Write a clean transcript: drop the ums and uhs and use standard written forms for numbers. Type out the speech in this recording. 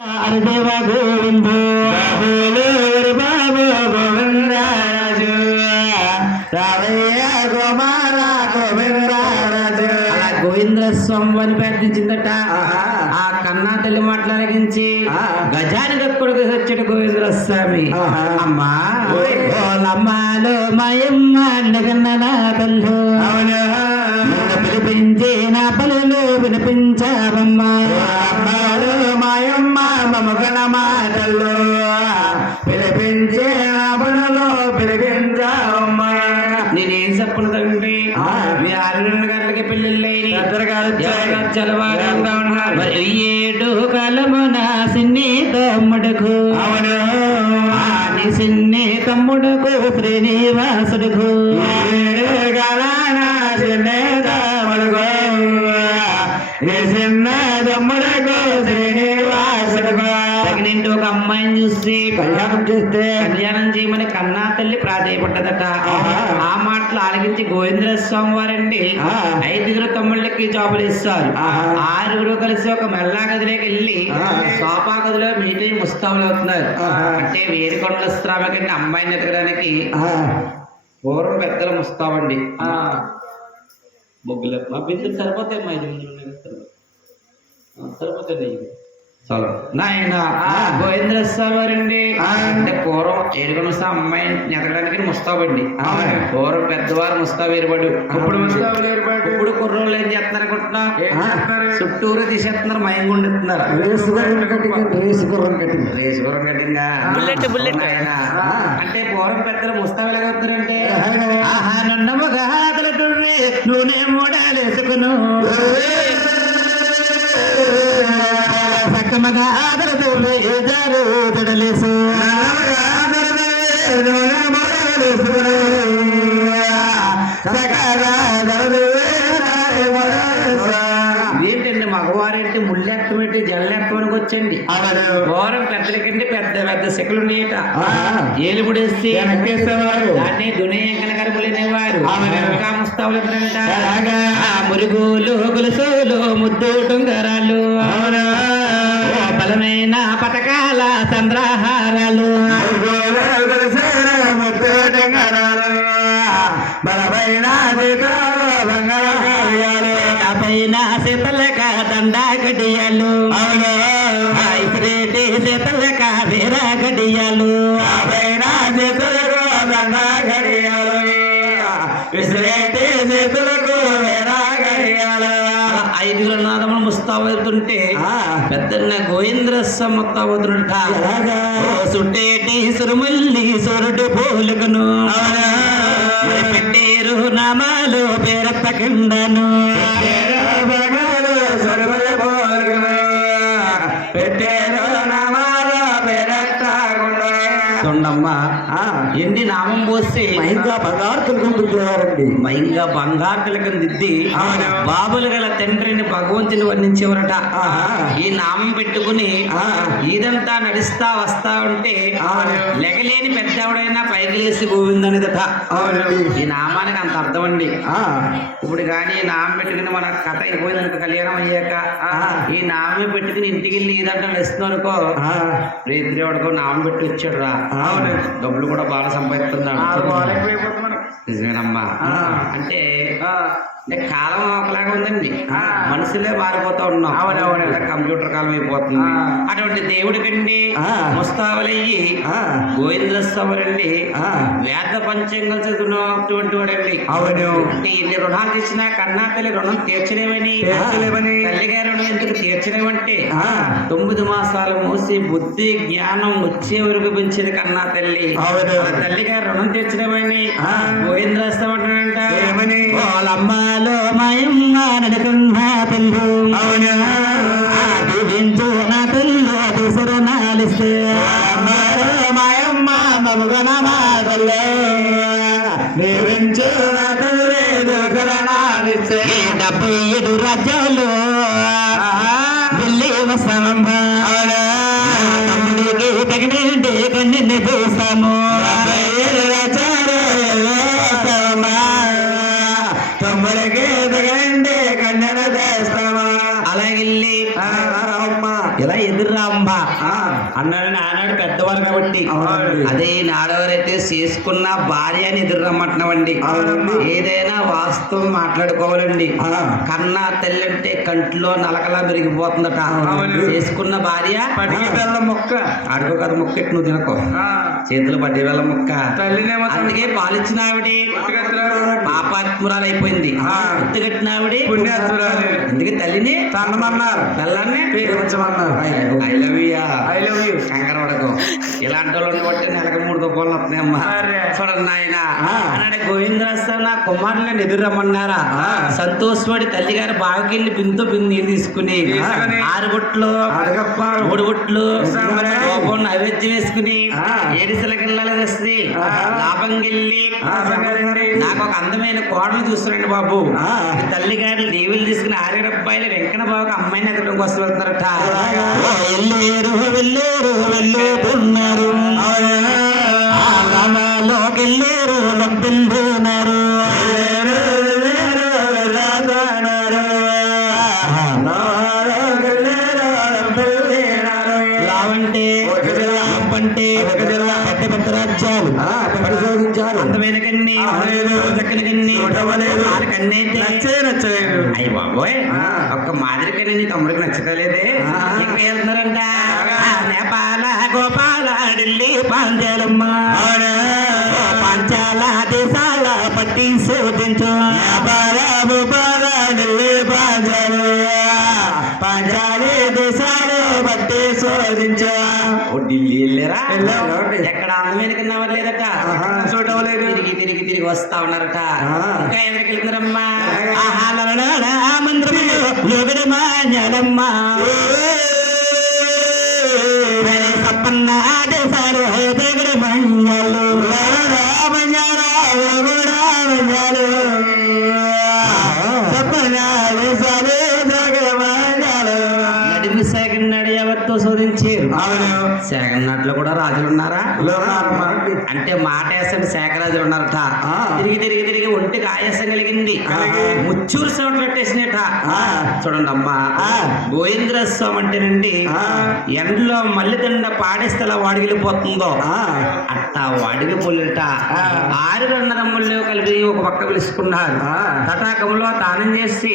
హరిదేవ గోవింద బాబు గోవిందరాజు రావయ్య గోమార గోవిందరాజు. అలా గోవింద స్వామి అని ప్రార్థించిందట. ఆ కన్నా తల్లి మాట్లాడించి గజానికి కొడుకు వచ్చాడు గోవింద స్వామి. అమ్మా అమ్మాలో మాయమ్మ నగన్న తల్లు పిలిపించి నా పనులు వినిపించావమ్మా. అమ్మాలు మాయమ్మ మమగన మాటల్లో పిలిపించే నా పనులు పిలిపించావమ్మా. నేనేం చెప్పను తండ్రి, మీ 6 గంటలకి పెళ్ళిళ్ళైన ఏడు కాలమున సిన్ని తమ్ముడుకు అవును నీ సిన్ని తమ్ముడుకు శ్రీనివాసుడుకు తగినంటి ఒక అమ్మాయిని చూసి కళ్యాణం చేయమని కన్నా తల్లి ప్రాధాయపడ్డదట. ఆ మాటలు ఆలకించి గోవిందర స్వామి వారండి 5 తమ్ముళ్ళకి జాబులు ఇస్తారు. 6 కలిసి ఒక మెల్లా గదిలోకి వెళ్ళి సోఫా గదిలో మీటి ముస్తాబులు అవుతున్నారు. అంటే వేరుకొండల శ్రామకండి అమ్మాయిని ఎతకడానికి పూర్వం పెద్దలు ముస్తాబండి. బొగ్గుల మా బిందులు సరిపోతాయి, మా 5 సరిపోతాయి. నాయన గోవింద్ర స్వామి వారండి అంటే పూర్వం ఏడుకొండ అమ్మాయిని ఎతకడానికి ముస్తాబండి. పూర్వం పెద్దవారు ముస్తాబు ఏర్పడు. ఇప్పుడు కుర్రోళ్ళు ఏం చేస్తున్నారు అనుకుంటున్నా, చుట్టూరు తీసేస్తున్నారు, మయం గుండుతున్నారు. రేసు గుర్రం కట్టింగా అంటే పూర్వం పెద్దలు ముస్తాబు ఎలాగవుతారంటే ఆహా నన్నమ్మగా నూనె మూడాలేసుకును సక్కమగా ఆదరదు ఏదారు తడలేసు ఏంటండి మగవారేంటి ముళ్ళెక్కమేంటి జల్లెక్కమనికి వచ్చండి. ఘోరం పెద్దలకంటే పెద్ద పెద్ద శిఖలు ఉండేట ఏలుముడేసి దాన్ని దునియంకల కరుములనేవారు. ముస్తావులంట మురుగులు గొలుసులు ముద్దు టొంగరాలు బలమైన పథకాల చంద్రహారాలు బలమైన పైన శీతలక దండ గడియాలు ఇసిరేటి శీతలక వీర గడియాలు పైన శీతలకు దండ గడియాలు విసిరేటి శీతలకు వీర గడియాలు. 5 నాదములు ముస్తావతుంటే పెద్దన్న గోవింద్ర సమ్మతావతుంట సుట్టేటి సురుమల్లి సొరుడు పోలుకును పెట్టేరు నామాలు పేరత్త కిందను పెట్టేరు నామాలు పేరత్త తొండమ్మ ఎన్ని నామం పోస్తే మైంగా బంగారు తిలకండి మైంగా బంగారు తిలకం దిద్ది బాబులు గల తండ్రిని భగవంతుని వర్ణించేవారట. ఈ నామం పెట్టుకుని ఇదంతా నడుస్తా వస్తా ఉంటే లెగలేని పెద్దవాడైనా పైకి లేసి గోవిందనిదట. ఈ నామానికి అంత అర్థం అండి. ఇప్పుడు కానీ ఈ నామం పెట్టుకుని మన కథ అయిపోయిందనుకో, కళ్యాణం అయ్యాక ఈ నామం పెట్టుకుని ఇంటికి వెళ్ళి ఇదంతా నడుస్తున్నావు అనుకో, రేత్రివాడుకో నామం పెట్టి వచ్చాడు రా, డబ్బులు కూడా బాగా సంపాదిస్తున్నాడు. నిజమేనమ్మా. అంటే కాలం ఒకలాగా ఉందండి, మనుషులే మారిపోతా ఉన్నాం. కంప్యూటర్ కాలం అయిపోతుంది. అటువంటి దేవుడికండి ముస్తాబులయ్యి గోవింద స్వాములండి వేద పంచాంగాలు చదువుతున్నటువంటి వాడండి. అంటే ఇన్ని రుణాలు తెచ్చినా కన్నా తల్లి రుణం తీర్చలేమని తల్లిగారి రుణం ఎందుకు తీర్చలేమంటే 9 మాసాలు మోసి బుద్ధి జ్ఞానం వచ్చే వరకు పెంచేది కన్నా తల్లి. తల్లిగారి రుణం తీర్చలేమని గోవింద స్వామంటాడంట. వాళ్ళమ్మాలో మాయమ్మ నడుకున్నా తల్లు దీవించు నా తల్లు దూసరు నాలిస్తే మాయమ్మ మముగన మాటల్లో దీవించు నా తల్లి దూసరు నాలిస్తే 75 రాజ్యాలు ఢిల్లీ వస్తామమ్మ తగినంటే కన్నీ చూస్తాము. అలాగే ఇలా ఎదుర్రామ్మ అన్నాడు ఆనాడు పెద్దవారు కాబట్టి. అవునండి. అదే నాడవరైతే చేసుకున్న భార్యని ఎదురు రమ్మంటున్నామండి. అవునండి. ఏదైనా వాస్తవం మాట్లాడుకోవాలండి. కన్నా తల్లి అంటే కంట్లో నలకలా దొరికిపోతుందట. అవునండి. చేసుకున్న భార్య పటికి బెల్లం ముక్క అడుగు కదా ముక్క ఎట్టు నువ్వు తినకో, చేతులు పట్టి వెళ్ళ ముక్క. తల్లినేమో అందుకే పాలిచ్చిన ఆవిడే పాపాత్మురాలు అయిపోయింది. ఎత్తుగట్టిన ఆవిడే పుణ్యాత్మురాలు. అందుకే తల్లిని తన్నమన్నారు, బెల్లాన్ని ప్రేమించమన్నారు. I love you I love you. కంగారు పడకు. ఇలాంటి వాళ్ళు బట్టి నెలకు 3 రూపాయలు వస్తున్నాయి అమ్మా. అరే. చూడండి నాయన అన్నాడు గోవిందరాజు నా కుమారులను ఎదురు రమ్మన్నారా. సంతోషపడి తల్లి గారి బావికెళ్ళి బిందు నీరు తీసుకుని 6 బుట్లు అడగప్పారు. 3 బుట్లు సాంబ్రాణి. లోపల నైవేద్యం వేసుకుని ఏడిసల గిళ్ళలు తెస్తుంది. లాభం గిల్లి నాకు ఒక అందమైన కోడలు చూస్తున్నాండి బాబు. ఈ తల్లి గారి లీవులు తీసుకుని 6 రూపాయలు వెంకన్న బాబుకి అమ్మాయిని ఎదగడం కోసం వెళ్తున్నారట. వెళ్ళేరు వెళ్ళేరు వెళ్ళేతున్నారు లోకెళ్ళేరు లంపిల్లున్నారు లావంటే అంటే పెద్ద పెద్ద రాజ్యాలు పరిశోధించారు. అందమైన కన్ని చక్కని కన్ని కన్ని అయితే నచ్చలేదు. అయ్యి బాబోయ్ ఒక్క మాదిరి కన్నా నీ తమ్ముడికి నచ్చలేదే. ఇంకా వెళ్తున్నారంట నేపాల గోపాల ఢిల్లీ పాంచాలమ్మ పాంచాల దేశాల పట్టి శోధించు. నేపాల గోపాల ఢిల్లీ పాంచాలు పాంచాలి దేశాలు పట్టి శోధించు. ఢిల్లీ వెళ్ళారా? ఎక్కడ అందమైన కింద లేదట. చూడలేదు. తిరిగి తిరిగి తిరిగి వస్తా ఉన్నారట. ఇంకా ఎక్కడికి వెళ్తున్నారమ్మా? మందిరమ్మ సప్పన్న దేశాలు దగ్గర మంజాలు నడిమి సేకన్నాడు ఎవరితో శోధించారు. సేకన్నట్లో కూడా రాజులు ఉన్నారా? అంటే మాట వేసండి శాఖరాజులు ఉన్నారట. తిరిగి తిరిగి తిరిగి ఒంటికి ఆయాసం కలిగింది. ముచ్చూరు సౌండ్ పెట్టేసినట. చూడండి అమ్మా గోవిందరాజ స్వామి అంటేనండి ఎండలో మల్లిదండ పాడేస్తే అలా వాడిగిలిపోతుందో అట్టా వాడిగి పొల్లుట 6 అన్నదమ్ముళ్ళు కలిపి ఒక పక్క పిలుచుకున్నారు. తటాకంలో దానం చేసి